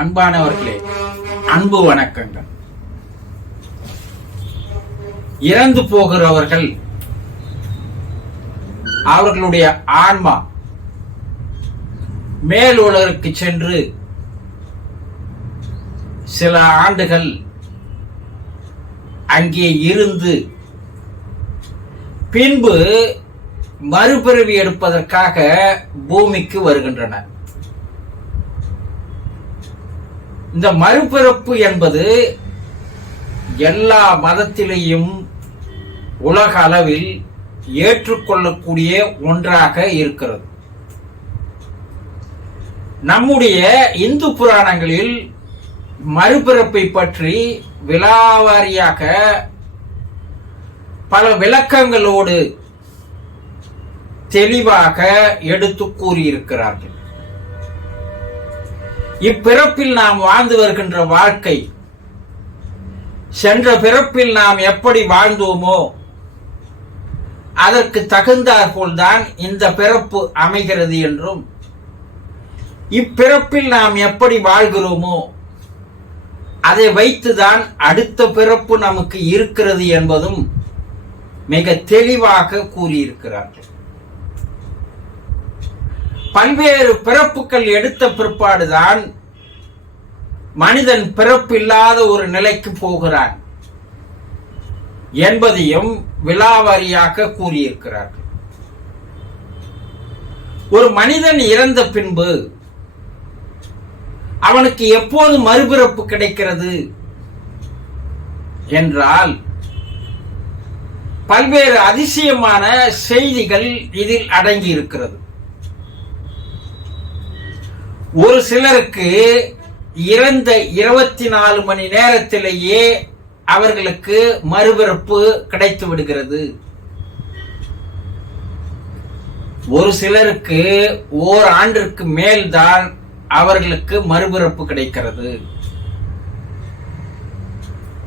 அன்பானவர்களே அன்பு வணக்கங்கள். இறந்து போகிறவர்கள் அவர்களுடைய ஆன்மா மேல் உலகிற்கு சென்று சில ஆண்டுகள் அங்கே இருந்து பின்பு மறுபிறவி எடுப்பதற்காக பூமிக்கு வருகின்றனர். இந்த மறுபிறப்பு என்பது எல்லா மதத்திலேயும் உலக அளவில் ஏற்றுக்கொள்ளக்கூடிய ஒன்றாக இருக்கிறது. நம்முடைய இந்து புராணங்களில் மறுபிறப்பை பற்றி விலாவாரியாக பல விளக்கங்களோடு தெளிவாக எடுத்து கூறியிருக்கிறார்கள். இப்பிறப்பில் நாம் வாழ்ந்து வருகின்ற வாழ்க்கை. சென்ற பிறப்பில் நாம் எப்படி வாழ்ந்தோமோ அதற்கு தகுந்தாற்போல்தான் இந்த பிறப்பு அமைகிறது என்றும் இப்பிறப்பில் நாம் எப்படி வாழ்கிறோமோ அதை வைத்துதான் அடுத்த பிறப்பு நமக்கு இருக்கிறது என்பதும் மிக தெளிவாக கூறியிருக்கிறார்கள். பல்வேறு பிறப்புகள் எடுத்த பிற்பாடுதான் மனிதன் பிறப்பு இல்லாத ஒரு நிலைக்கு போகிறான் என்பதையும் விலாவாரியாக கூறியிருக்கிறார்கள். ஒரு மனிதன் இறந்த பின்பு அவனுக்கு எப்போது மறுபிறப்பு கிடைக்கிறது என்றால் பல்வேறு அதிசயமான செய்திகள் இதில் அடங்கி இருக்கிறது ஒரு சிலருக்கு இறந்த இருபத்தி நாலு மணி நேரத்திலேயே அவர்களுக்கு மறுபிறப்பு கிடைத்து விடுகிறது. ஒரு சிலருக்கு ஓர் ஆண்டிற்கு மேல்தான் அவர்களுக்கு மறுபிறப்பு கிடைக்கிறது.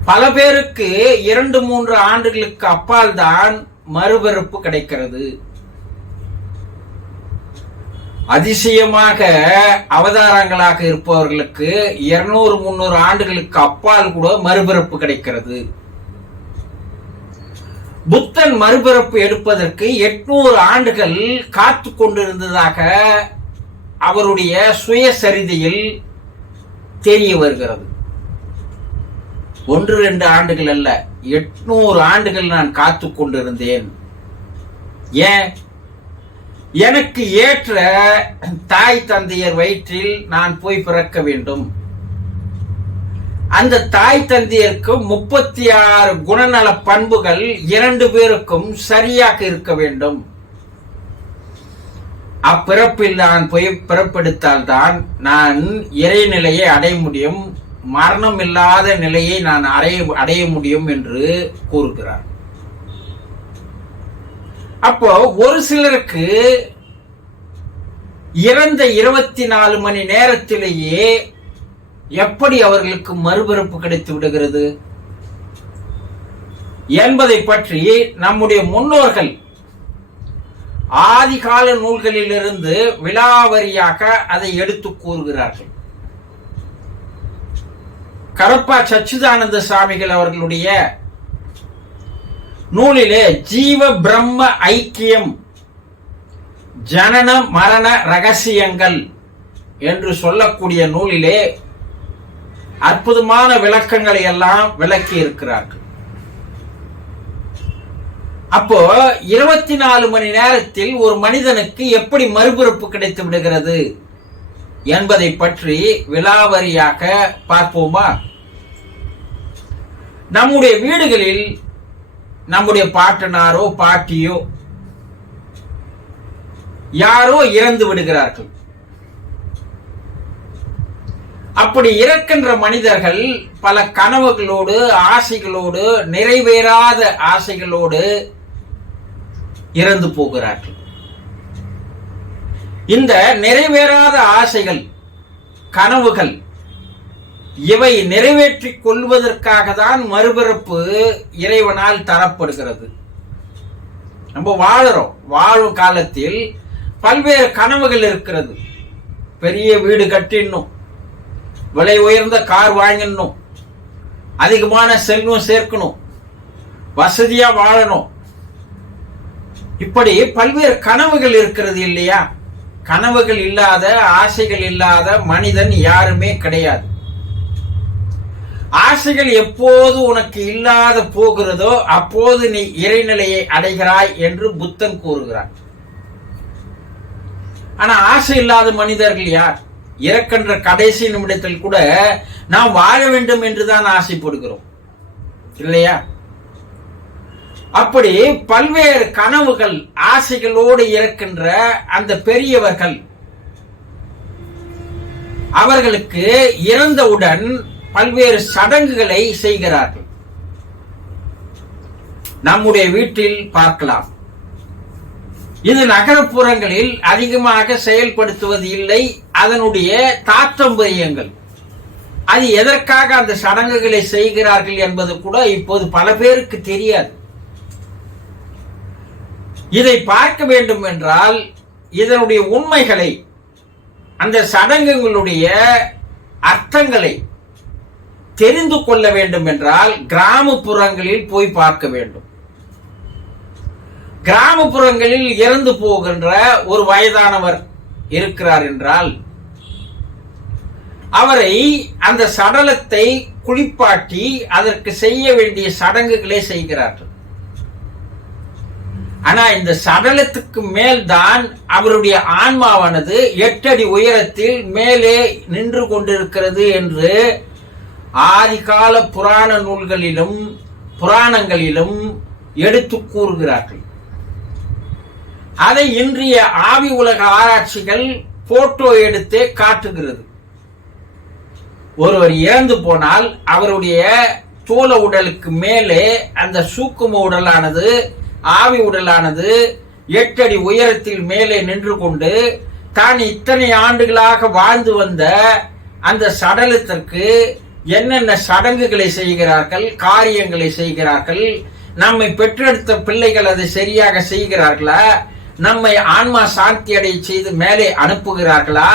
பல பேருக்கு இரண்டு மூன்று ஆண்டுகளுக்கு அப்பால் தான் மறுபிறப்பு கிடைக்கிறது. அதிசயமாக அவதாரங்களாக இருப்பவர்களுக்கு இருநூறு முன்னூறு ஆண்டுகளுக்கு அப்பால் கூட மறுபிறப்பு கிடைக்கிறது. புத்தன் மறுபிறப்பு எடுப்பதற்கு எட்நூறு ஆண்டுகள் காத்து கொண்டிருந்ததாக அவருடைய சுயசரிதையில் தெரிய வருகிறது. ஒன்று ரெண்டு ஆண்டுகள் அல்ல எட்நூறு ஆண்டுகள் நான் காத்து கொண்டிருந்தேன். ஏன்? எனக்கு ஏற்ற தாய் தந்தையர் வயிற்றில் நான் போய் பிறக்க வேண்டும். அந்த தாய் தந்தையருக்கு முப்பத்தி ஆறு குணநல பண்புகள் இரண்டு பேருக்கும் சரியாக இருக்க வேண்டும். அப்பிறப்பில் நான் போய் பிறப்பெடுத்தால் தான் நான் இறைநிலையை அடைய முடியும். மரணம் இல்லாத நிலையை நான் அடைய அடைய முடியும் என்று கூறுகிறார். அப்போ ஒரு சிலருக்கு இறந்த இருபத்தி நாலு மணி நேரத்திலேயே எப்படி அவர்களுக்கு மறுபிறப்பு கிடைத்து விடுகிறது? என்பதை பற்றி நம்முடைய முன்னோர்கள் ஆதிகால நூல்களிலிருந்து விலாவரியாக அதை எடுத்து கூறுகிறார்கள். கரப்பா சச்சிதானந்த சாமிகள் அவர்களுடைய நூலிலே ஜீவ பிரம்ம ஐக்கியம் ஜனன மரண ரகசியங்கள் என்று சொல்லக்கூடிய நூலிலே அற்புதமான விளக்கங்களை எல்லாம் விளக்கி இருக்கிறார்கள். அப்போ இருபத்தி நாலு மணி நேரத்தில் ஒரு மனிதனுக்கு எப்படி மறுபிறப்பு கிடைத்து விடுகிறது என்பதை பற்றி விலாவரியாக பார்ப்போமா? நம்முடைய வீடுகளில் நம்முடைய பாட்டனாரோ பாட்டியோ யாரோ இறந்து விடுகிறார்கள். அப்படி இறக்கின்ற மனிதர்கள் பல கனவுகளோடு ஆசைகளோடு நிறைவேறாத ஆசைகளோடு இறந்து போகிறார்கள். இந்த நிறைவேறாத ஆசைகள் கனவுகள் இவை நிறைவேற்றி கொள்வதற்காக தான் மறுபிறப்பு இறைவனால் தரப்படுகிறது. நம்ம வாழுறோம். வாழும் காலத்தில் பல்வேறு கனவுகள் இருக்கிறது. பெரிய வீடு கட்டிடணும். விலை உயர்ந்த கார் வாங்கிடணும். அதிகமான செல்வம் சேர்க்கணும். வசதியா வாழணும். இப்படி பல்வேறு கனவுகள் இருக்கிறது இல்லையா? கனவுகள் இல்லாத ஆசைகள் இல்லாத மனிதன் யாருமே கிடையாது. ஆசைகள் எப்போது உனக்கு இல்லாத போகிறதோ அப்போது நீ இறைநிலையை அடைகிறாய் என்று புத்தன் கூறுகிறான் ஆனா ஆசை இல்லாத மனிதர்கள் யார்? இறக்கின்ற கடைசி நிமிடத்தில் கூட நாம் வாழ வேண்டும் என்றுதான் ஆசைப்படுகிறோம். இல்லையா? அப்படி பல்வேறு கனவுகள் ஆசைகளோடு இறக்கின்ற அந்த பெரியவர்கள் அவர்களுக்கு இறந்தவுடன் பல்வேறு சடங்குகளை செய்கிறார்கள். நம்முடைய வீட்டில் பார்க்கலாம். இது நகரப்புறங்களில் அதிகமாக செயல்படுத்துவது இல்லை. அதனுடைய தாத்தம்பரியங்கள் அது எதற்காக அந்த சடங்குகளை செய்கிறார்கள் என்பது கூட இப்போது பல பேருக்கு தெரியாது. இதை பார்க்க வேண்டும் என்றால் இதனுடைய உண்மைகளை அந்த சடங்குகளுடைய அர்த்தங்களை தெரிந்து கொள்ள வேண்டும் என்றால் கிராமப்புறங்களில் போய் பார்க்க வேண்டும். கிராமப்புறங்களில் இறந்து போகின்ற ஒரு வயதானவர் இருக்கிறார் என்றால் அவரை அந்த சடலத்தை குளிப்பாட்டி அதற்கு செய்ய வேண்டிய சடங்குகளை செய்கிறார்கள். ஆனா இந்த சடலத்துக்கு மேல்தான் அவருடைய ஆன்மாவானது எட்டடி உயரத்தில் மேலே நின்று கொண்டிருக்கிறது என்று ஆதிகால புராண நூல்களிலும் புராணங்களிலும் எடுத்து கூறுகிறார்கள். அதை இன்றைய ஆவி உலக ஆராய்ச்சிகள் போட்டோ எடுத்தே காட்டுகிறது. ஒருவர் இறந்து போனால் அவருடைய தோல உடலுக்கு மேலே அந்த சூக்கும உடலானது ஆவி உடலானது எட்டடி உயரத்தில் மேலே நின்று கொண்டு தான் இத்தனை ஆண்டுகளாக வாழ்ந்து வந்த அந்த சடலத்திற்கு என்னென்ன சடங்குகளை செய்கிறார்கள் காரியங்களை செய்கிறார்கள் நம்மை பெற்றெடுத்த பிள்ளைகள் அதை சரியாக செய்கிறார்களா நம்மை ஆன்மா சாந்தி அடைய செய்து மேலே அனுப்புகிறார்களா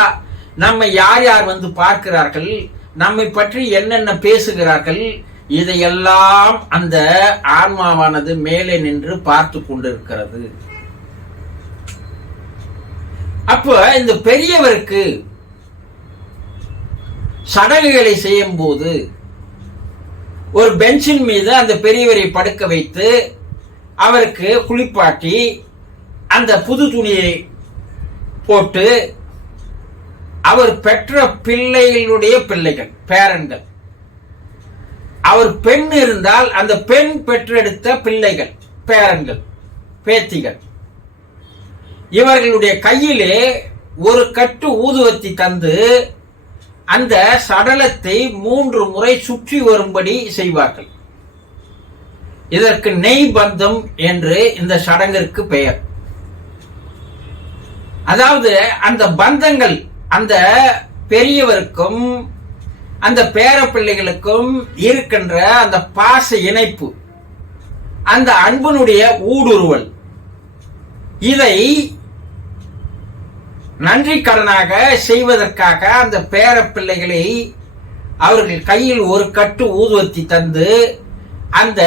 நம்மை யார் யார் வந்து பார்க்கிறார்கள் நம்மை பற்றி என்னென்ன பேசுகிறார்கள் இதையெல்லாம் அந்த ஆன்மாவானது மேலே நின்று பார்த்து கொண்டிருக்கிறது. அப்ப இந்த பெரியவருக்கு சடங்குகளை செய்யும் போது ஒரு பெஞ்சின் மீது அந்த பெரியவரை படுக்க வைத்து அவருக்கு குளிப்பாட்டி அந்த புது துணியை போட்டு அவர் பெற்ற பிள்ளைகளுடைய பிள்ளைகள் பேரன்கள். அவர் பெண் இருந்தால் அந்த பெண் பெற்றெடுத்த பிள்ளைகள் பேரன்கள் பேத்திகள். இவர்களுடைய கையிலே ஒரு கட்டு ஊதுவத்தி தந்து அந்த சடலத்தை மூன்று முறை சுற்றி வரும்படி செய்வார்கள். இதற்கு நெய் பந்தம் என்று இந்த சடங்கிற்கு பெயர். அதாவது அந்த பந்தங்கள் அந்த பெரியவருக்கும் அந்த பேர பிள்ளைகளுக்கும் இருக்கின்ற அந்த பாச இணைப்பு அந்த அன்பனுடைய ஊடுருவல் இதை நன்றி கடனாக செய்வதற்காக அந்த பேர பிள்ளைகளை அவர்கள் கையில் ஒரு கட்டு ஊதுவத்தி தந்து அந்த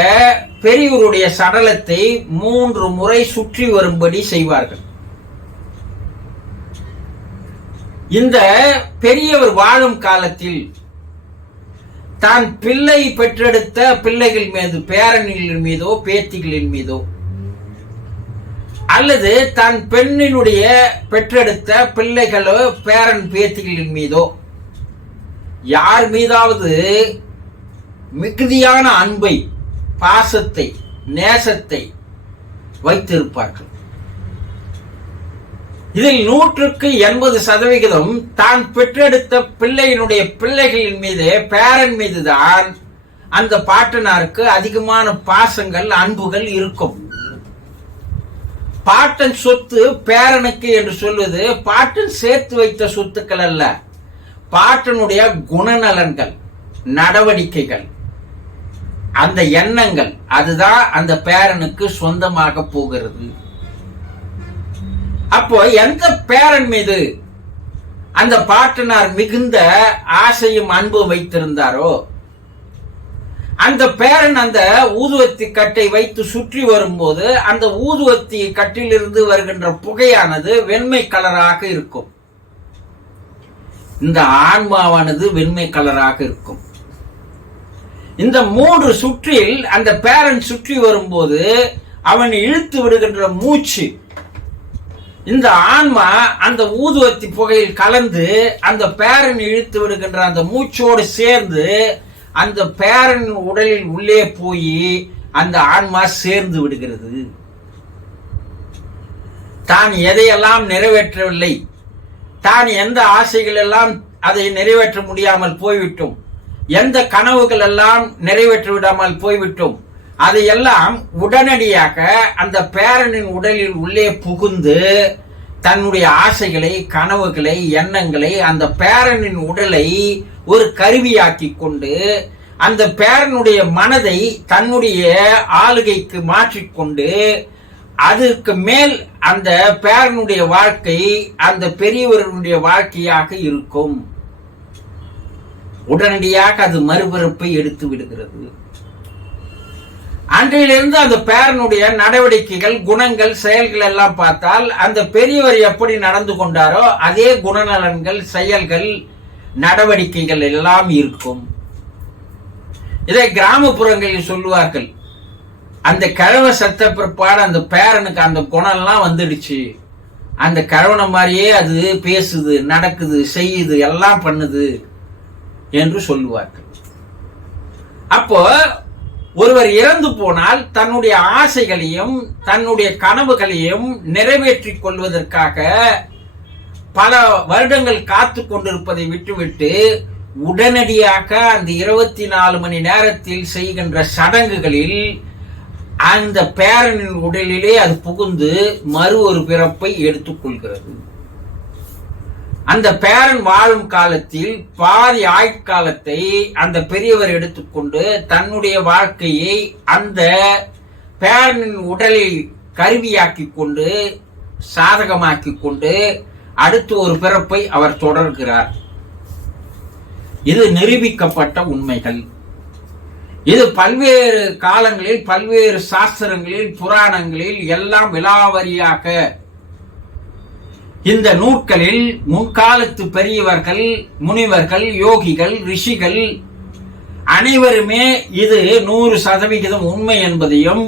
பெரியவருடைய சடலத்தை மூன்று முறை சுற்றி வரும்படி செய்வார்கள். இந்த பெரியவர் வாழும் காலத்தில் தான் பிள்ளை பெற்றெடுத்த பிள்ளைகள் மீது பேரணிகளின் மீதோ பேத்திகளின் மீதோ அல்லது தன் பெண்ணினுடைய பெற்றெடுத்த பிள்ளைகளோ பேரன் பேத்திகளின் மீதோ. யார் மீதாவது மிகுதியான அன்பை பாசத்தை நேசத்தை வைத்திருப்பார்கள். இதில் நூற்றுக்கு எண்பது சதவிகிதம் தான் பெற்றெடுத்த பிள்ளையினுடைய பிள்ளைகளின் மீது பேரன் மீதுதான் அந்த பாட்டனாருக்கு அதிகமான பாசங்கள் அன்புகள் இருக்கும். பாட்டன் சொத்து பேரனுக்கு என்று சொல்வது பாட்டன் சேர்த்து வைத்த சொத்துக்கள் அல்ல. பாட்டனுடைய குணநலன்கள் நடவடிக்கைகள். அந்த எண்ணங்கள் அதுதான் அந்த பேரனுக்கு சொந்தமாக போகிறது. அப்போ எந்த பேரன் மீது அந்த பாட்டனார் மிகுந்த ஆசையும் அன்பும் வைத்திருந்தாரோ அந்த பேரன் அந்த ஊதுவத்தி கட்டை வைத்து சுற்றி வரும்போது அந்த ஊதுவத்தி கட்டிலிருந்து வருகின்ற புகையானது வெண்மை கலராக இருக்கும். இந்த ஆன்மாவானது வெண்மை கலராக இருக்கும். இந்த மூன்று சுற்றில் அந்த பேரன் சுற்றி வரும்போது அவன் இழுத்து விடுகின்ற மூச்சு. இந்த ஆன்மா அந்த ஊதுவத்தி புகையில் கலந்து அந்த பேரன் இழுத்து விடுகின்ற அந்த மூச்சோடு சேர்ந்து அந்த பேரன் உடலில் உள்ளே போய் அந்த ஆன்மா சேர்ந்து விடுகிறது. தான் எதையெல்லாம் நிறைவேற்றவில்லை தான் எந்த ஆசைகள் எல்லாம் அதை நிறைவேற்ற முடியாமல் போய்விட்டோம் எந்த கனவுகள் எல்லாம் நிறைவேற்ற விடாமல் போய்விட்டோம் அதையெல்லாம் உடனடியாக அந்த பேரனின் உடலில் உள்ளே புகுந்து தன்னுடைய ஆசைகளை கனவுகளை எண்ணங்களை அந்த பேரனின் உடலை ஒரு கருவியாக்கி கொண்டு அந்த பேரனுடைய மனதை தன்னுடைய ஆளுகைக்கு மாற்றிக்கொண்டு அதற்கு மேல் அந்த பேரனுடைய வாழ்க்கை அந்த பெரியவர்களுடைய வாழ்க்கையாக இருக்கும். உடனடியாக அது மறுபிறப்பை எடுத்து விடுகிறது. அன்றையிலிருந்து அந்த பேரனுடைய நடவடிக்கைகள் குணங்கள் செயல்கள் எல்லாம் பார்த்தால் அந்த பெரியவர் எப்படி நடந்து கொண்டாரோ அதே குணநலன்கள் செயல்கள் நடவடிக்கைகள் எல்லாம் இருக்கும். இதை கிராமப்புறங்களில் சொல்லுவார்கள். அந்த கிழவ சத்த பிற்பாடு அந்த பேரனுக்கு அந்த குணம்லாம் வந்துடுச்சு. அந்த கிழவனை மாதிரியே அது பேசுது நடக்குது செய்யுது எல்லாம் பண்ணுது என்று சொல்லுவார்கள். அப்போ ஒருவர் இறந்து போனால் தன்னுடைய ஆசைகளையும் தன்னுடைய கனவுகளையும் நிறைவேற்றிக் கொள்வதற்காக பல வருடங்கள் காத்து கொண்டிருப்பதை விட்டுவிட்டு உடனடியாக அந்த இருபத்தி நாலு மணி நேரத்தில் செய்கின்ற சடங்குகளில் அந்த பேரனின் உடலிலே அது புகுந்து மறு ஒரு பிறப்பை எடுத்துக்கொள்கிறது அந்த பேரன் வாழும் காலத்தில் பாதி ஆயுட்காலத்தை அந்த பெரியவர் எடுத்துக்கொண்டு தன்னுடைய வாழ்க்கையை அந்த பேரனின் உடலில் கருவியாக்கி கொண்டு சாதகமாக்கி கொண்டு அடுத்து ஒரு பிறப்பை அவர் தொடர்கிறார். இது நிரூபிக்கப்பட்ட உண்மைகள். இது பல்வேறு காலங்களில் பல்வேறு சாஸ்திரங்களில் புராணங்களில் எல்லாம் விலாவரியாக இந்த நூற்களில் முன்காலத்து பெரியவர்கள் முனிவர்கள் யோகிகள் ரிஷிகள் அனைவருமே இது நூறு சதவிகிதம் உண்மை என்பதையும்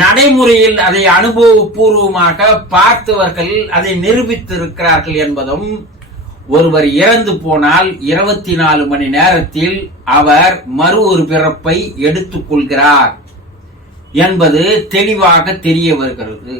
நடைமுறையில் அதை அனுபவபூர்வமாக பார்த்தவர்கள் அதை நிரூபித்திருக்கிறார்கள் என்பதும் ஒருவர் இறந்து போனால் இருபத்தி நாலு மணி நேரத்தில் அவர் மறு ஒரு பிறப்பை எடுத்துக்கொள்கிறார் என்பது தெளிவாக தெரிய வருகிறது.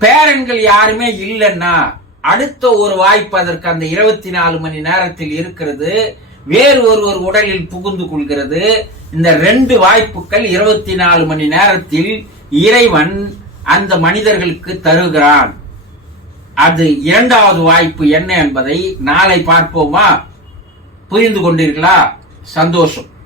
பேரன்கள் யாருமே இல்லைன்னா அடுத்த ஒரு வாய்ப்பு அதற்கு அந்த இருபத்தி நாலு மணி நேரத்தில் இருக்கிறது. வேறு ஒருவர் உடலில் புகுந்து கொள்கிறது. இந்த ரெண்டு வாய்ப்புகள் இருபத்தி நாலு மணி நேரத்தில் இறைவன் அந்த மனிதர்களுக்கு தருகிறான். அது இரண்டாவது வாய்ப்பு என்ன என்பதை நாளை பார்ப்போமா? புரிந்து கொண்டீர்களா? சந்தோஷம்.